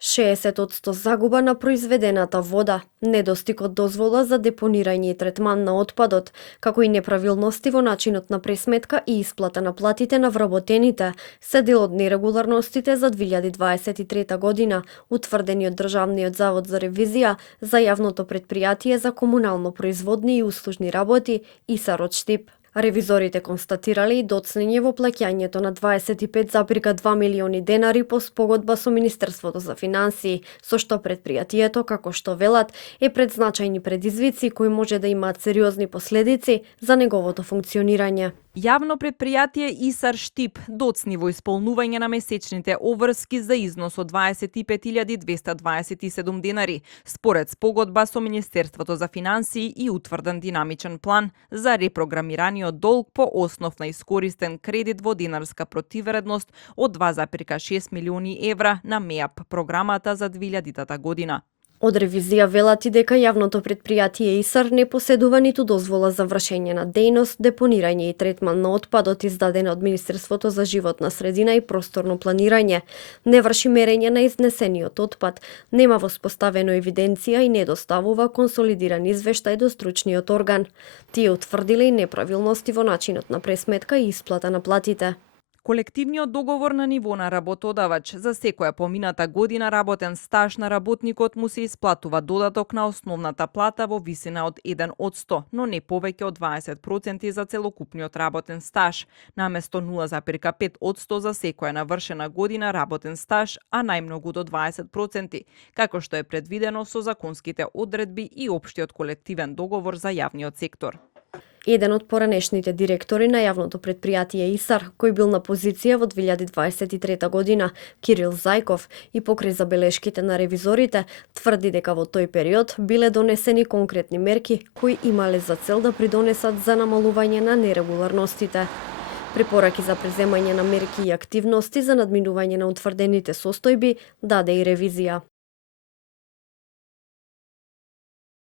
60% загуба на произведената вода, недостиг од дозвола за депонирање и третман на отпадот, како и неправилности во начинот на пресметка и исплата на платите на вработените, се дел од нерегуларностите за 2023 година, утврдени од Државниот завод за ревизија за јавното претпријатие за комунално производни и услужни работи ИСАР од Штип. Ревизорите констатирале и доцнење во плаќањето на 25,2 милиони денари по спогодба со Министерството за финансии, со што претпријатието, како што велат, е пред значајни предизвици кои може да имаат сериозни последици за неговото функционирање. Јавно претпријатие ИСАР Штип доцни во исполнување на месечните обврски за износ од 25.227 денари, според спогодба со Министерството за финансии и утврден динамичен план за репрограмираниот долг по основ на искористен кредит во динарска противредност од 2,6 милиони евра на МЕАП програмата за 2000 година. Од ревизија велат и дека јавното претпријатие ИСАР не поседува ниту дозвола за вршење на дејност, депонирање и третман на отпадот издадена од Министерството за животна средина и просторно планирање, не врши мерење на изнесениот отпад, нема воспоставено евиденција и не доставува консолидиран извештај до стручниот орган. Тие утврдиле и неправилности во начинот на пресметка и исплата на платите. Колективниот договор на ниво на работодавач за секоја помината година работен стаж на работникот му се исплатува додаток на основната плата во висина од 1%, но не повеќе од 20% за целокупниот работен стаж, наместо 0,5% за секоја навршена година работен стаж, а најмногу до 20%, како што е предвидено со законските одредби и општиот колективен договор за јавниот сектор. Еден од поранешните директори на јавното претпријатие ИСАР, кој бил на позиција во 2023 година, Кирил Зајков, и покрај забелешките на ревизорите, тврди дека во тој период биле донесени конкретни мерки кои имале за цел да придонесат за намалување на нерегуларностите. Препораки за преземање на мерки и активности за надминување на утврдените состојби даде и ревизија.